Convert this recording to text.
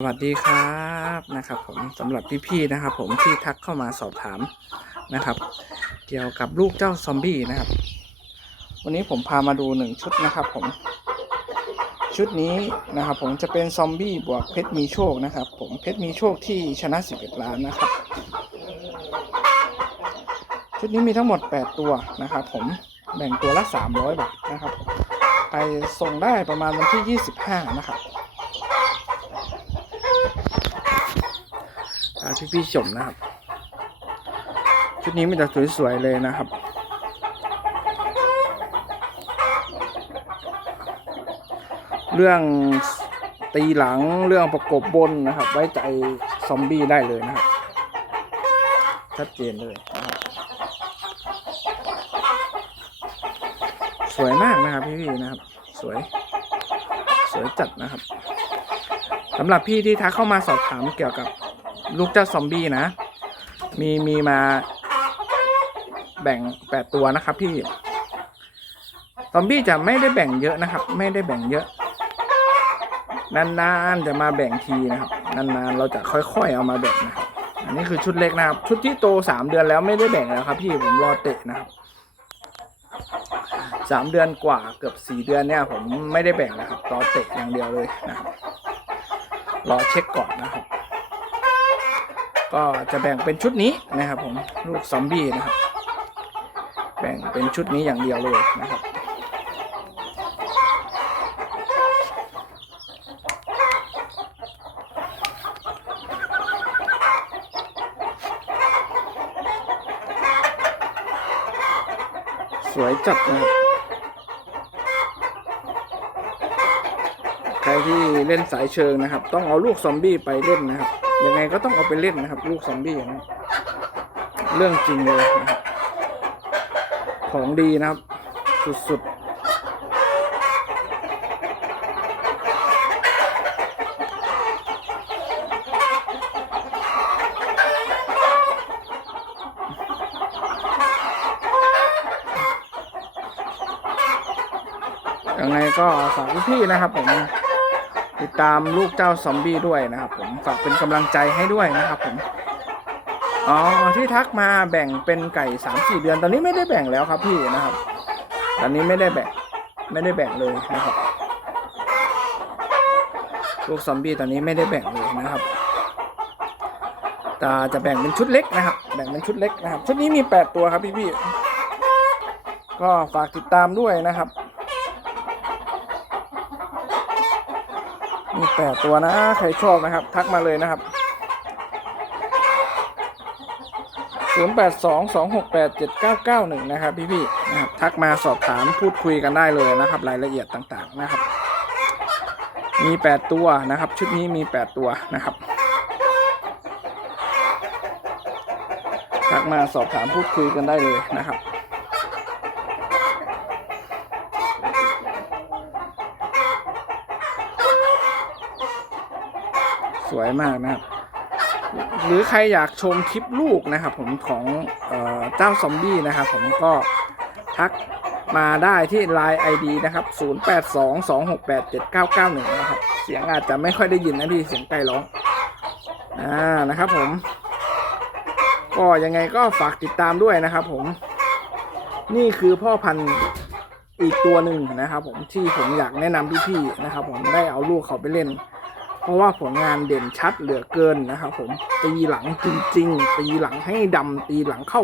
สวัสดีครับนะครับผมสำหรับพี่ๆนะครับ ผมที่ทักเข้ามาสอบถามนะครับ เกี่ยวกับลูกเจ้าซอมบี้นะครับ วันนี้ผมพามาดูหนึ่งชุดนะครับ ผม ชุดนี้นะครับ ผมจะเป็นซอมบี้บวกเพชรมีโชคนะครับ ผมเพชรมีโชคที่ชนะ11ล้านนะครับ ชุดนี้มีทั้งหมด 8 ตัวนะครับ ผมแบ่งตัวละ300บาทนะครับ ไปส่งได้ประมาณวันที่ 25 นะครับาพี่ๆชมนะครับ ชุดนี้มันจะสวยๆเลยนะครับ เรื่องตีหลังเรื่องประกบบนนะครับ ไว้ใจซอมบี้ได้เลยนะครับ ชัดเจนเลยนะครับสวยมากนะครับพี่ๆนะครับ สวย สวยจัดนะครับสำหรับพี่ที่ทักเข้ามาสอบถามเกี่ยวกับ ลูกเจ้าซอมบี้นะ มีมีมาแบ่งแปดตัวนะครับพี่ ซอมบี้จะไม่ได้แบ่งเยอะนะครับ ไม่ได้แบ่งเยอะ นานๆจะมาแบ่งทีนะครับ นานๆเราจะค่อยๆเอามาแบ่งนะครับ อันนี้คือชุดเล็กนะครับ ชุดที่โตสามเดือนแล้วไม่ได้แบ่งแล้วครับพี่ผมรอเตะนะครับสามเดือนกว่าเกือบสี่เดือนเนี่ยผมไม่ได้แบ่งแล้วครับรอเตะอย่างเดียวเลยนะครับรอเช็คก่อนนะครับ ก็จะแบ่งเป็นชุดนี้นะครับผมลูกซอมบี้นะครับ แบ่งเป็นชุดนี้อย่างเดียวเลยนะครับสวยจัดนะครับ ใครที่เล่นสายเชิงนะครับ ต้องเอาลูกซอมบี้ไปเล่นนะครับ ยังไงก็ต้องเอาไปเล่นนะครับ ลูกซอมบี้นะเรื่องจริงเลยนะครับของดีนะครับ สุดๆยังไงก็ฝากพี่ๆนะครับผม ติดตามลูกเจ้าซอมบี้ด้วยนะครับผมฝากเป็นกำลังใจให้ด้วยนะครับผมอ๋อที่ทักมาแบ่งเป็นไก่สามสี่เดือน ตอนนี้ไม่ได้แบ่งแล้วครับพี่นะครับ ตอนนี้ไม่ได้แบ่งไม่ได้แบ่งเลยนะครับ ลูกซอมบี้ตอนนี้ไม่ได้แบ่งเลยนะครับต่จะแบ่งเป็นชุดเล็กนะครับ แบ่งเป็นชุดเล็กนะครับ ชุดนี้มีแปดตัวครับพี่พี่ๆก็ฝากติดตามด้วยนะครับ มีแปดตัวนะ ใครชอบนะครับ ทักมาเลยนะครับ 0 8 2 2 6 8 7 9 9 1 นะครับพี่ๆนะครับทักมาสอบถามพูดคุยกันได้เลยนะครับ รายละเอียดต่างๆนะครับ มี 8 ตัวนะครับ ชุดนี้มี 8 ตัวนะครับทักมาสอบถามพูดคุยกันได้เลยนะครับ สวยมากนะครับ หรือใครอยากชมคลิปลูกนะครับ ผมของเออเจ้าซอมบี้นะครับ ผมก็ทักมาได้ที่ Line ID นะครับ 0822687991 นะครับ เสียงอาจจะไม่ค่อยได้ยินนะพี่ เสียงไก่ร้อง อ่า นะครับผม ก็ยังไงก็ฝากติดตามด้วยนะครับผม นี่คือพ่อพันธุ์อีกตัวหนึ่งนะครับผมที่ผมอยากแนะนำพี่ๆนะครับผมได้เอาลูกเขาไปเล่น ราะว่าผลงานเด่นชัดเหลือเกินนะครับผมตีหลังจริงๆตีหลังให้ดำตีหลังเข้า